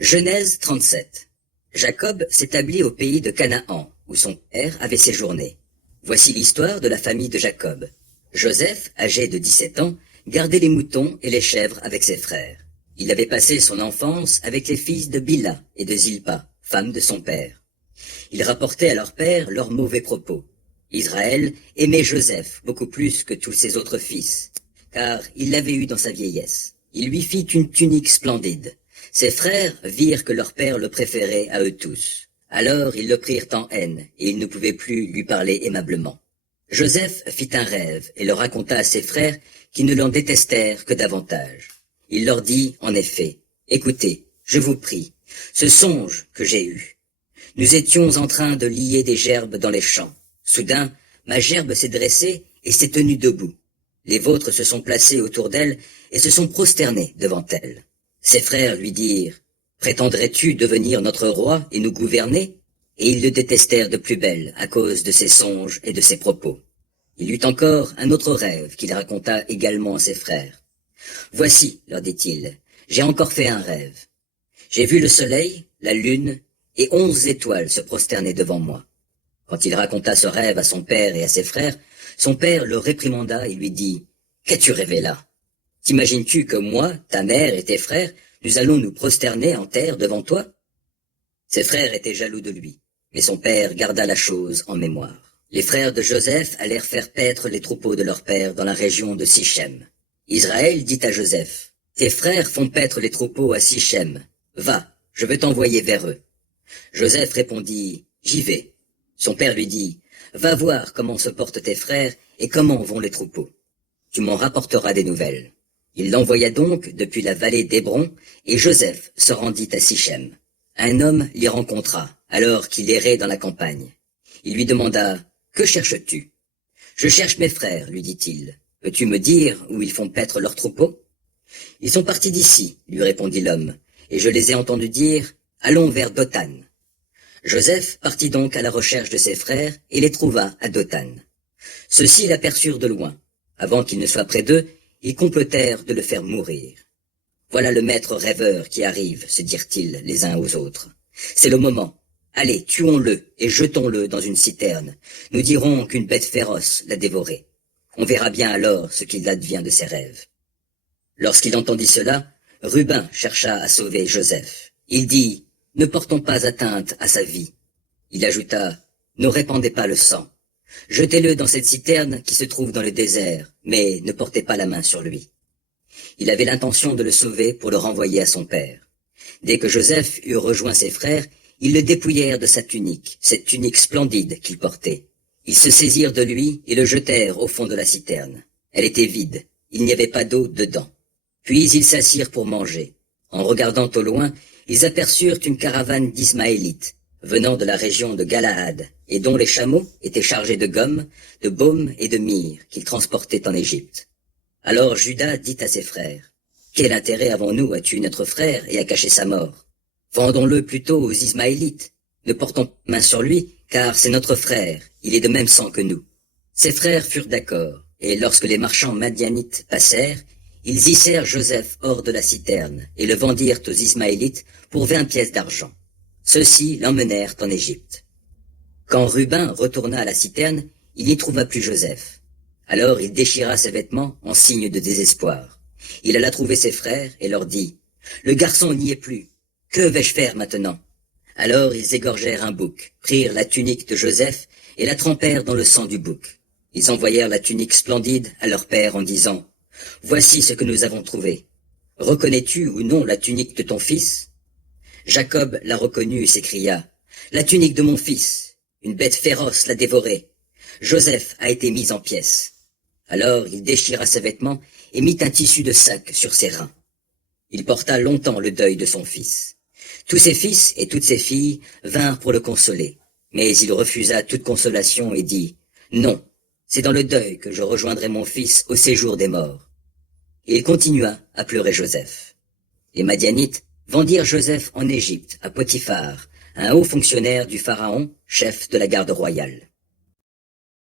Genèse 37. Jacob s'établit au pays de Canaan, où son père avait séjourné. Voici l'histoire de la famille de Jacob. Joseph, âgé de 17 ans, gardait les moutons et les chèvres avec ses frères. Il avait passé son enfance avec les fils de Bila et de Zilpa, femme de son père. Ils rapportaient à leur père leurs mauvais propos. Israël aimait Joseph beaucoup plus que tous ses autres fils, car il l'avait eu dans sa vieillesse. Il lui fit une tunique splendide. Ses frères virent que leur père le préférait à eux tous. Alors ils le prirent en haine, et ils ne pouvaient plus lui parler aimablement. Joseph fit un rêve et le raconta à ses frères qui ne l'en détestèrent que davantage. Il leur dit, en effet, « Écoutez, je vous prie, ce songe que j'ai eu. Nous étions en train de lier des gerbes dans les champs. Soudain, ma gerbe s'est dressée et s'est tenue debout. Les vôtres se sont placés autour d'elle et se sont prosternés devant elle. Ses frères lui dirent, « Prétendrais-tu devenir notre roi et nous gouverner ?» Et ils le détestèrent de plus belle à cause de ses songes et de ses propos. Il eut encore un autre rêve qu'il raconta également à ses frères. « Voici, leur dit-il, j'ai encore fait un rêve. J'ai vu le soleil, la lune et 11 étoiles se prosterner devant moi. » Quand il raconta ce rêve à son père et à ses frères, son père le réprimanda et lui dit, « Qu'as-tu rêvé là? T'imagines-tu que moi, ta mère et tes frères, nous allons nous prosterner en terre devant toi ?» Ses frères étaient jaloux de lui, mais son père garda la chose en mémoire. Les frères de Joseph allèrent faire paître les troupeaux de leur père dans la région de Sichem. Israël dit à Joseph, « Tes frères font paître les troupeaux à Sichem. Va, je veux t'envoyer vers eux. » Joseph répondit, « J'y vais. » Son père lui dit, « Va voir comment se portent tes frères et comment vont les troupeaux. Tu m'en rapporteras des nouvelles. » Il l'envoya donc depuis la vallée d'Hébron, et Joseph se rendit à Sichem. Un homme l'y rencontra, alors qu'il errait dans la campagne. Il lui demanda, « Que cherches-tu ?»« Je cherche mes frères, lui dit-il. Peux-tu me dire où ils font paître leurs troupeaux ?»« Ils sont partis d'ici, lui répondit l'homme, et je les ai entendus dire, « Allons vers Dothan. » Joseph partit donc à la recherche de ses frères et les trouva à Dothan. Ceux-ci l'aperçurent de loin. Avant qu'il ne soit près d'eux, ils complotèrent de le faire mourir. « Voilà le maître rêveur qui arrive, se dirent-ils les uns aux autres. C'est le moment. Allez, tuons-le et jetons-le dans une citerne. Nous dirons qu'une bête féroce l'a dévoré. On verra bien alors ce qu'il advient de ses rêves. » Lorsqu'il entendit cela, Ruben chercha à sauver Joseph. Il dit, « Ne portons pas atteinte à sa vie. » Il ajouta, « Ne répandez pas le sang. Jetez-le dans cette citerne qui se trouve dans le désert, mais ne portez pas la main sur lui. » Il avait l'intention de le sauver pour le renvoyer à son père. Dès que Joseph eut rejoint ses frères, ils le dépouillèrent de sa tunique, cette tunique splendide qu'il portait. Ils se saisirent de lui et le jetèrent au fond de la citerne. Elle était vide, il n'y avait pas d'eau dedans. Puis ils s'assirent pour manger. En regardant au loin, ils aperçurent une caravane d'Ismaélites, venant de la région de Galaad, et dont les chameaux étaient chargés de gomme, de baume et de myrrhe qu'ils transportaient en Égypte. Alors Juda dit à ses frères, « Quel intérêt avons-nous à tuer notre frère et à cacher sa mort? Vendons-le plutôt aux Ismaélites. Ne portons main sur lui, car c'est notre frère, il est de même sang que nous. » Ses frères furent d'accord, et lorsque les marchands madianites passèrent, ils hissèrent Joseph hors de la citerne et le vendirent aux Ismaélites pour 20 pièces d'argent. Ceux-ci l'emmenèrent en Égypte. Quand Ruben retourna à la citerne, il n'y trouva plus Joseph. Alors il déchira ses vêtements en signe de désespoir. Il alla trouver ses frères et leur dit, « Le garçon n'y est plus. Que vais-je faire maintenant ?» Alors ils égorgèrent un bouc, prirent la tunique de Joseph et la trempèrent dans le sang du bouc. Ils envoyèrent la tunique splendide à leur père en disant, « Voici ce que nous avons trouvé. Reconnais-tu ou non la tunique de ton fils ?» Jacob la reconnut et s'écria, « La tunique de mon fils. Une bête féroce l'a dévorée. Joseph a été mis en pièces. » Alors il déchira ses vêtements et mit un tissu de sac sur ses reins. Il porta longtemps le deuil de son fils. Tous ses fils et toutes ses filles vinrent pour le consoler, mais il refusa toute consolation et dit, « Non, c'est dans le deuil que je rejoindrai mon fils au séjour des morts. » Et il continua à pleurer Joseph. Les Madianites vendirent Joseph en Égypte à Potiphar, un haut fonctionnaire du Pharaon, chef de la garde royale.